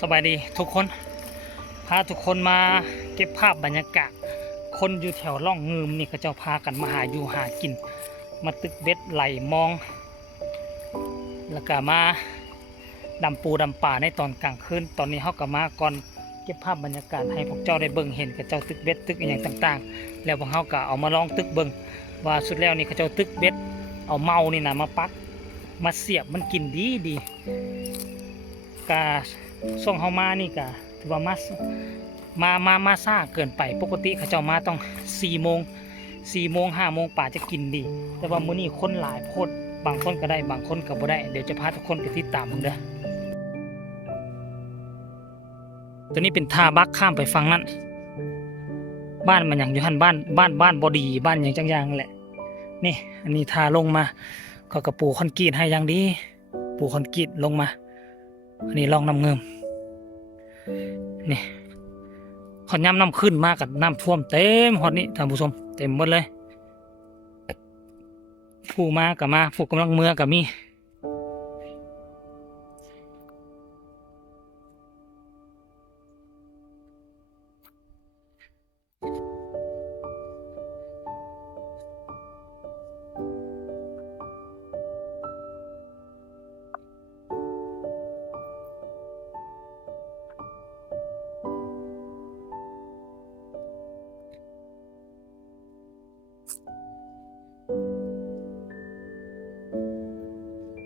สบายดีทุกคนพาทุกคนมาเก็บภาพบรรยากาศคนอยู่แถวล่องเงิมนี่ก็เจ้าพากันมาหาอยู่หากินมาตึกเบ็ดไหลมองแล้วก็มาดำปูดำป่าในตอนกลางคืนตอนนี้เฮาก็มาก่อนเก็บภาพบรรยากาศให้พวกเจ้าได้เบิ่งเห็นกับเจ้าตึกเบ็ดตึกอย่างต่างๆแล้วพวกเฮาก็เอามาลองตึกเบิ่งว่าสุดแล้วนี่เขาเจ้าตึกเบ็ดเอาเมานี่นะมาปักมาเสียบมันกินดีกาส่งเฮามานี่กะถือว่ามาซ่าเกินไปปกติเขาเจ้ามาต้อง4 โมง 5 โมงป่าจะกินดีแต่ว่ามื้อนี้คนหลายโพดบางคนก็ได้บางคนก็บ่ได้เดี๋ยวจะพาทุกคนไปติดตามมึงเด้อตัวนี้เป็นท่าบักข้ามไปฝั่งนั้นบ้านมันอย่างอยู่หั่นบ้านบ่ดีบ้านอย่างจังอย่างแหละนี่อันนี้ท่าลงมาก็กระปูคอนกรีตให้อย่างดีปูคอนกรีตลงมาอันนี้ลองน้ำเงิมนี่ขอนย้ำน้ำขึ้นมากกับน้ำท่วมเต็มหอดนี้ท่านผู้ชมเต็มหมดเลยผู้มากับมาผู้กำลังเมื่อกับมี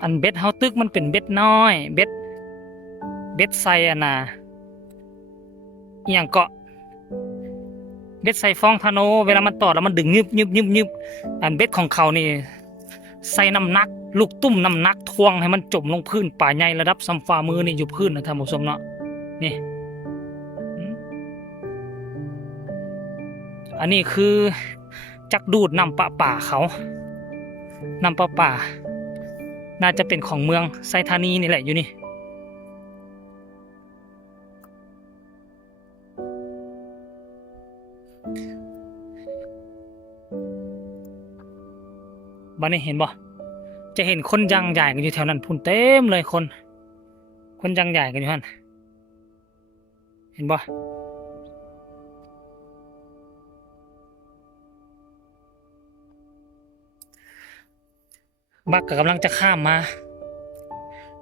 อันเบ็ดเฮาตึกมันเป็นเบ็ดน้อยเบ็ดไซอะนะอย่างเกาะเบ็ดไซฟองธโนเวลามันตอดแล้วมันดึงยึบอันเบ็ดของเขานี่ใส่น้ำหนักลูกตุ้มน้ำหนักทวงให้มันจมลงพื้นป่าใหญ่ระดับซ้ำฝ่ามือนี่อยู่พื้นนะท่านผู้ชมเนาะนี่อันนี้คือจักดูดน้ำป่าเขาน้ำป่าน่าจะเป็นของเมืองไซธานีนี่แหละอยู่นี่บ้านนี้เห็นบ่จะเห็นคนยังใหญ่กันอยู่แถวนั้นพุ่นเต็มเลยคนยังใหญ่กันอยู่นั่นเห็นบ่บักกำลังจะข้ามมา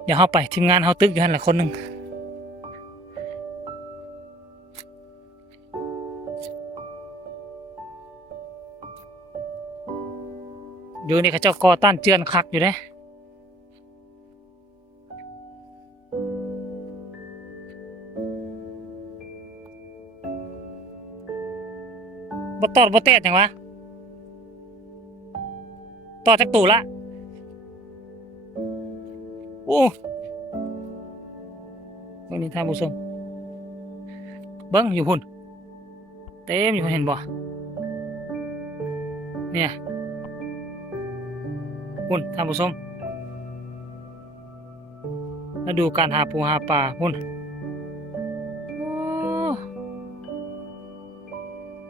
เดี๋ยวเขาไปทีมงานเขาตึกอยู่นั่นแหละคนหนึ่งอยู่นี่เขาเจ้าก่อต้านเจือนคักอยู่เด้บ่ตอดบ่แตดจังวะต่อจากตู่ละโอ้เบิ่งนี่ท่านผู้ชมเบิ่งอยู่พุ่นเต็มอยู่เห็นบ่เนี่ยพุ่นท่านผู้ชมแล้วดูการหาปูหาปลาพุ่นโอ้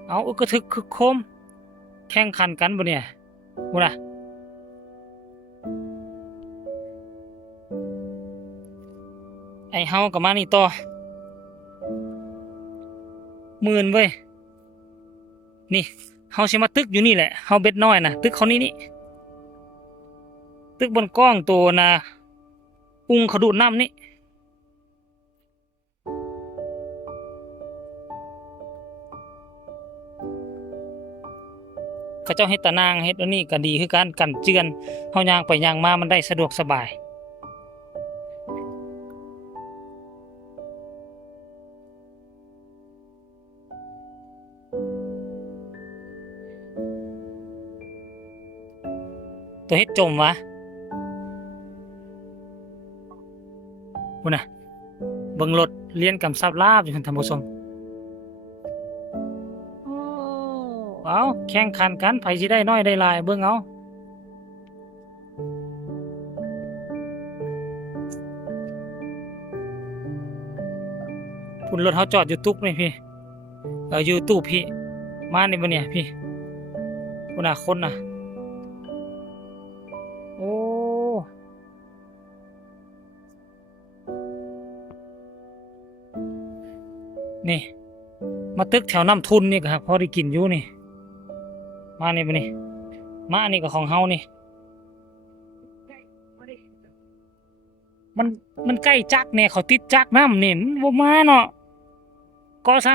เอาอึกกระทึกคึกโคมแข่งขันกันบ่เนี่ยพุ่นน่ะไอ้เฮากับมานี่ต่อ10,000เว้ยนี่เฮาสิมาตึกอยู่นี่แหละเฮาเบ็ดน้อยนะตึกเขานี่ตึกบนกล้องตัวนะปุงเขาดูดน้ำนี่เขาเจ้าเฮ็ดตะนางเฮ็ดอันนี้ก็ดีคือการกันเจือนเฮาย่างไปย่างมามันได้สะดวกสบายตัวเฮ็ดจมวะพุ่นน่ะเบิ่งรถเรียนกำซับลาบอยู่ท่านผู้ชมเอาแข่งขันกันไผสิได้น้อยได้หลายเบิ่งเอาพุ่นรถเฮาจอดอยู่ตุกนี่พี่อยู่ตู้พี่มานี่บ่เนี่ยพี่พุ่นน่ะคนน่ะโอ้ อ นี่มาตึกแถวน้ำทุนนี่ก็ครับพอได้กินอยู่นี่มานี่บ่นี่มาอันนี้ก็ของเฮานี่มันมันใกล้จักแน่เขาติดจักน้ำนี่มันบ่มาเนาะก็ซ้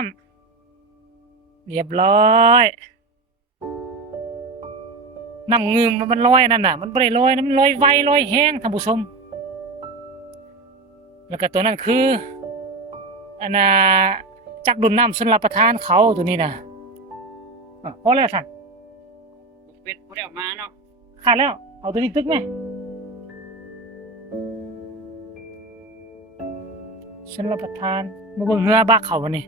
ำเรียบร้อยน้ำงืมมันลอยนั่นน่ะมันบ่ได้ลอยนะมันลอยไวลอยแห้งท่านผู้ชมแล้วก็ตัวนั้นคืออันน่ะจักดุลน้ำชลประทานเขาตัวนี้น่ะพอแล้วท่าน เป็ดบ่ได้ออกมาเนาะ ขาดแล้วเอาตัวนี้ตึกไหมชลประทานมาเบิ่งเรือบักเขาวันนี้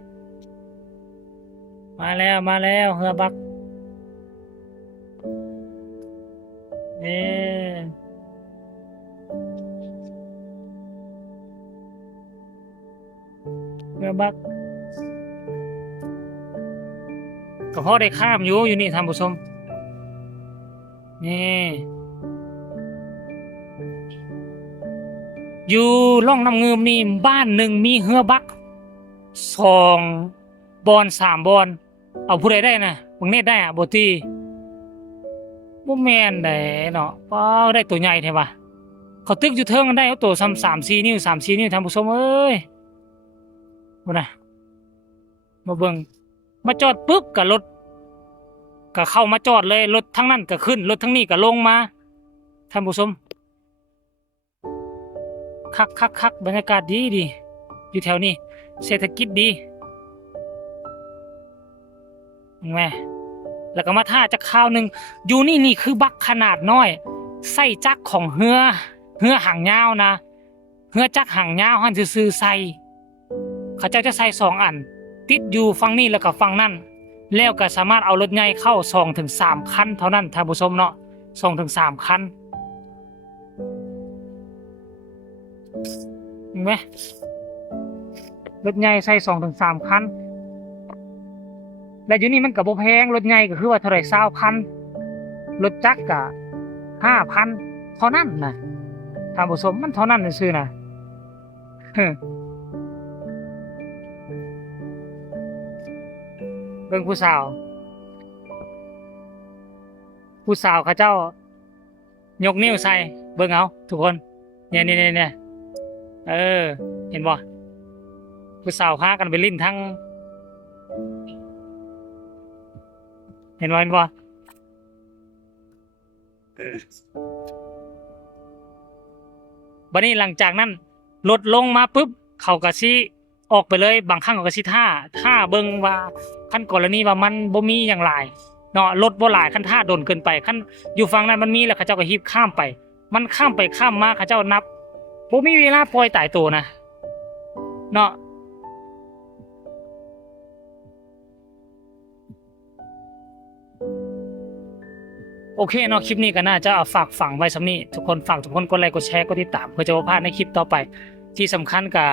มาแล้วเรือบักเรือบักก็พอได้ข้ามอยู่นี่ท่านผู้ชมนี่อยู่ร่องน้ำเงิมนี่บ้านหนึ่งมีเรือบัก2 บอน 3 บอนเอาผู้ใดได้นะบางเนตได้อ่ะบ่ตีบ่แม่นได้เนาะป้าได้ตัวใหญ่แท้ว่ะเขาตึกอยู่เทิงกันได้เอาตัวซ้ำ3-4 นิ้ว3-4 นิ้วท่านผู้ชมเอ้ยบ่น่ะมาเบิ่งมาจอดปึ๊บกับรถก็เข้ามาจอดเลยรถทั้งนั้นก็ขึ้นรถทั้งนี้ก็ลงมาท่านผู้ชมคักบรรยากาศดีอยู่แถวนี้เศรษฐกิจดีแม่แล้วก็มาท่าจะข้าวหนึ่งอยู่นี่คือบักขนาดน้อยใส่จักของเรือหางยาวนะเรือจักหางยาวหันซื่อๆใส่เขาเจ้าจะใส่2 อันติดอยู่ฝั่งนี้แล้วก็ฝั่งนั้นแล้วก็สามารถเอารถใหญ่เข้า2-3 คันเท่านั้นท่านผู้ชมเนาะ2-3 คันเห็นไหมรถใหญ่ใส่2-3 คันและอยู่นี่มันก็บ่แพงรถใหญ่ก็คือว่าเท่าไหร่20,000รถจักรก็5,000เท่านั้นนะท่านผู้ชมมันเท่านั้นซื่อๆนะเบิ่งผู้สาวเขาเจ้ายกนิ้วใส่เบิ่งเอาทุกคนเนี่ยเห็นบ่ผู้สาวพากันไปลิ้นทั้งเห็นบ่บัดนี้หลังจากนั้นรถลงมาปุ๊บเขาก็สิออกไปเลยบางครั้งเขาก็สิท่าเบิ่งว่าคันกรณีว่ามันบ่มีหยังหลายเนาะรถบ่หลายคันท่าโดนเกินไปคันอยู่ฝั่งนั้นมันมีแล้วเขาเจ้าก็ฮีบข้ามไปมันข้ามไปข้ามมาเขาเจ้านับบ่มีเวลาปล่อยตายตัวนะเนาะโอเคเนาะคลิปนี้ก็น่าจะฝากฝังไว้สำนี้ทุกคนฝากทุกคนกดไลค์กดแชร์กดติดตามเพื่อจะบ่พลาดในคลิปต่อไปที่สำคัญก็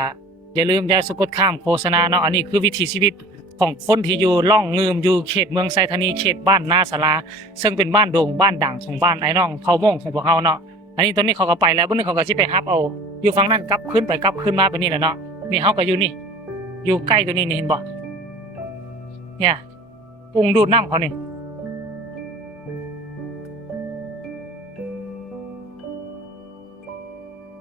อย่าลืมอย่าสะกดข้ามโฆษณาเนาะอันนี้คือวิถีชีวิตของคนที่อยู่ล่องเงืมอยู่เขตเมืองไซธานีเขตบ้านนาสาราซึ่งเป็นบ้านโด่งบ้านดังของบ้านไอ้น้องเผ่ามงของพวกเราเนาะอันนี้ตอนนี้เขาก็ไปแล้วเบิ่งเขาก็สิไปฮับเอาอยู่ฝั่งนั้นกลับขึ้นไปกลับขึ้นมาไปนี่แหละเนาะนี่เฮาก็อยู่นี่อยู่ใกล้ตัวนี้นี่เห็นบ่เนี่ยปุ่งดูดน้ำเขานี่